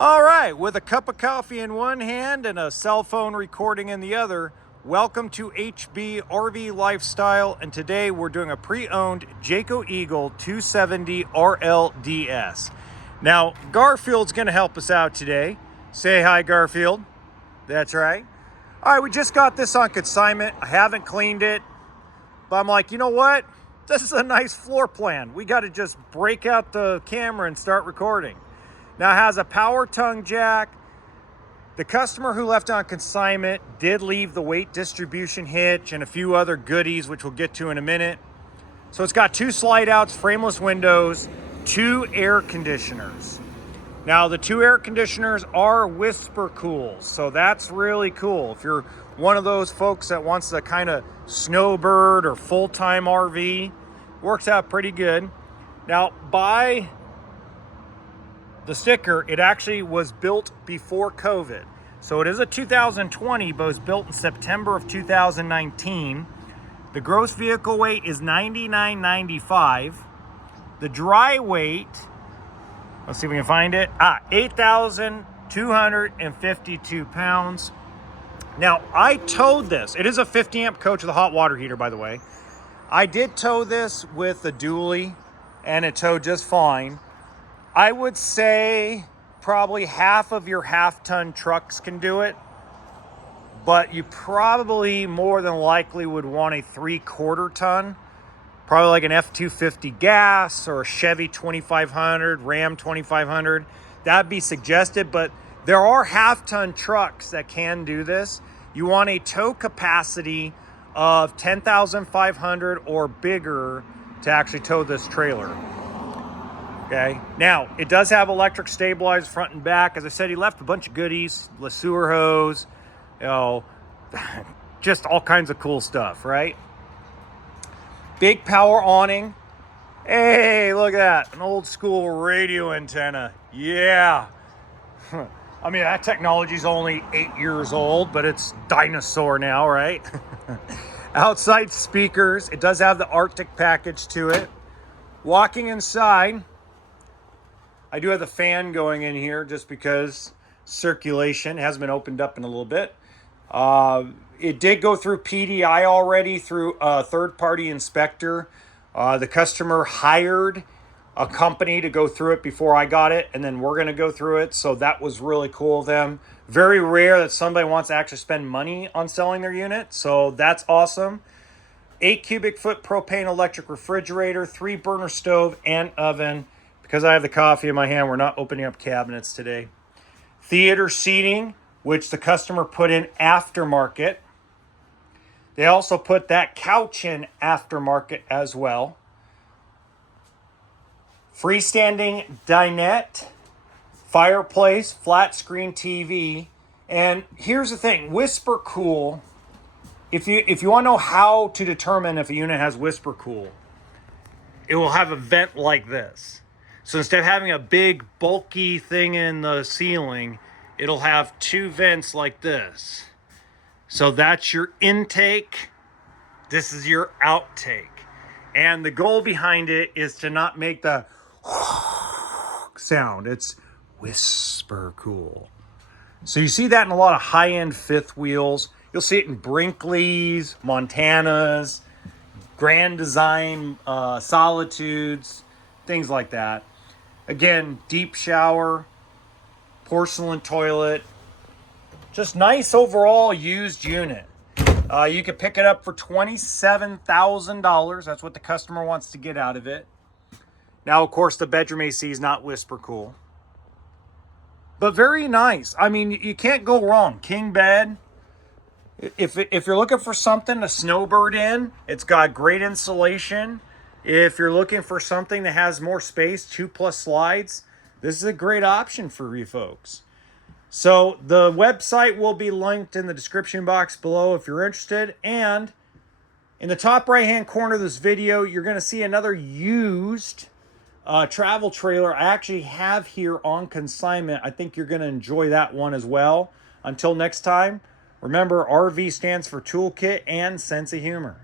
All right, with a cup of coffee in one hand and a cell phone recording in the other, welcome to HBRV Lifestyle, and today we're doing a pre-owned Jayco Eagle 270 RLDS. Now, Garfield's gonna help us out today. Say hi, Garfield. That's right. All right, we just got this on consignment. I haven't cleaned it, but I'm like, you know what? This is a nice floor plan. We gotta just break out the camera and start recording. Now it has a power tongue jack. The customer who left on consignment did leave the weight distribution hitch and a few other goodies, which we'll get to in a minute. So it's got two slide outs, frameless windows, two air conditioners. Now the two air conditioners are whisper cool, so that's really cool. If you're one of those folks that wants a kind of snowbird or full-time RV, works out pretty good. Now by the sticker, it actually was built before COVID. So it is a 2020, but it was built in September of 2019. The gross vehicle weight is 99.95. The dry weight, let's see if we can find it. 8,252 pounds. Now, I towed this. It is a 50 amp coach with a hot water heater, by the way. I did tow this with a dually, and it towed just fine. I would say probably half of your half-ton trucks can do it, but you probably more than likely would want a 3/4 ton, probably like an F-250 gas or a Chevy 2500, Ram 2500. That'd be suggested, but there are half-ton trucks that can do this. You want a tow capacity of 10,500 or bigger to actually tow this trailer. Okay, now it does have electric stabilizers front and back. As I said, he left a bunch of goodies, the sewer hose, you know, just all kinds of cool stuff, right? Big power awning. Hey, look at that, an old school radio antenna. Yeah. I mean, that technology's only 8 years old, but it's dinosaur now, right? Outside speakers. It does have the Arctic package to it. Walking inside, I do have the fan going in here just because circulation hasn't been opened up in a little bit. It did go through PDI already through a third-party inspector. The customer hired a company to go through it before I got it, and then we're going to go through it. So that was really cool of them. Very rare that somebody wants to actually spend money on selling their unit. So that's awesome. 8 cubic foot propane electric refrigerator, 3 burner stove and oven. Because I have the coffee in my hand, we're not opening up cabinets today. Theater seating, which the customer put in aftermarket. They also put that couch in aftermarket as well. Freestanding dinette, fireplace, flat screen TV. And here's the thing, whisper cool. If you want to know how to determine if a unit has whisper cool, it will have a vent like this. So instead of having a big bulky thing in the ceiling, it'll have 2 vents like this. So that's your intake. This is your outtake. And the goal behind it is to not make the sound. It's whisper cool. So you see that in a lot of high-end fifth wheels. You'll see it in Brinkley's, Montana's, Grand Design, Solitudes, things like that. Again, deep shower, porcelain toilet, just nice overall used unit. You can pick it up for $27,000. That's what the customer wants to get out of it. Now, of course, the bedroom AC is not whisper cool, but very nice. I mean, you can't go wrong. King bed. If you're looking for something to snowbird in, it's got great insulation. If you're looking for something that has more space, 2+ slides, this is a great option for you folks. So the website will be linked in the description box below if you're interested. And in the top right-hand corner of this video, you're going to see another used travel trailer I actually have here on consignment. I think you're going to enjoy that one as well. Until next time, remember, RV stands for toolkit and sense of humor.